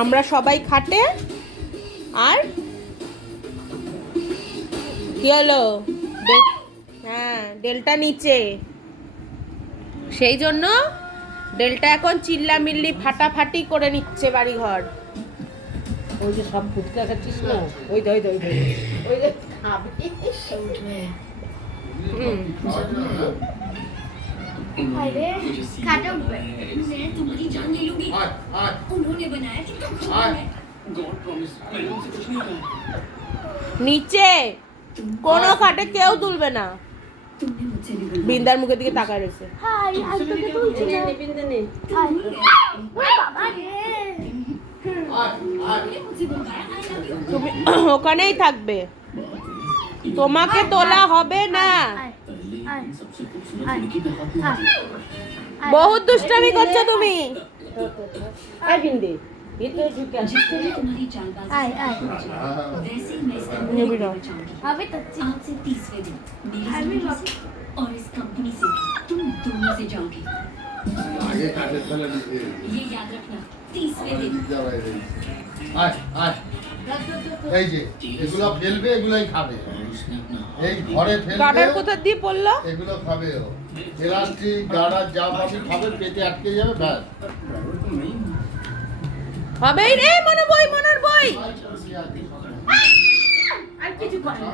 আমরা সবাই খাটে আর কি হলো হ্যাঁ ডেলটা নিচে সেই জন্য ডেলটা এখন চিল্লামিল্লি ফাটাফাটি করে নিচ্ছে বাড়িঘর। ওই যে সব ফুটকা খাচ্ছিস না, ওই দই দই দই ওই যে খাবে। अरे खाते हुए मैं तुम्हारी जान ले लूंगी। उन्होंने बनाया कि तुम गॉड प्रॉमिस मैंने उनसे कुछ नहीं कहा। নিচে কোনো খাটে কেউ তুলবে না। तुमने मुझसे भी बोला। বিন্দার মুখের দিকে তাকায় রয়েছে। हाय आज तो के तुलছি না। বিন্দে নে हाय ওরে বাবা রে तुमने मुझसे बोला आई लव यू। তুমি ওখানেই থাকবে, তোমাকে তোলা হবে না। বহুত দুষ্টামি করছো তুমি। আই বিন্দে ভিতরে ঢুকে আসিস তো। तुम्हारी चालबाजी आए आए वैसे ही मैं इस ये भी कंपनी रहा। में जाऊंगी। अभी तो आज से 30वें दिन मेरी अभी जिंदगी से और इस कंपनी से भी तुम दोनों से जाओगी। आगे काटे चले नीचे ये याद रखना 30वें दिन। দিকটা বাইরে আয় আয় এই যে এগুলো ফেলবে এগুলাই খাবে এই ঘরে গাডার ফেলবে কোথা দিয়ে পড়লো? এগুলো খাবে ও প্লাস্টিক গাডার যা পাবি খাবে পেটে আটকে যাবে ব্যাস হবেই রে মনে বই মনের বই। আর কি আছে? আর কিছু করে না।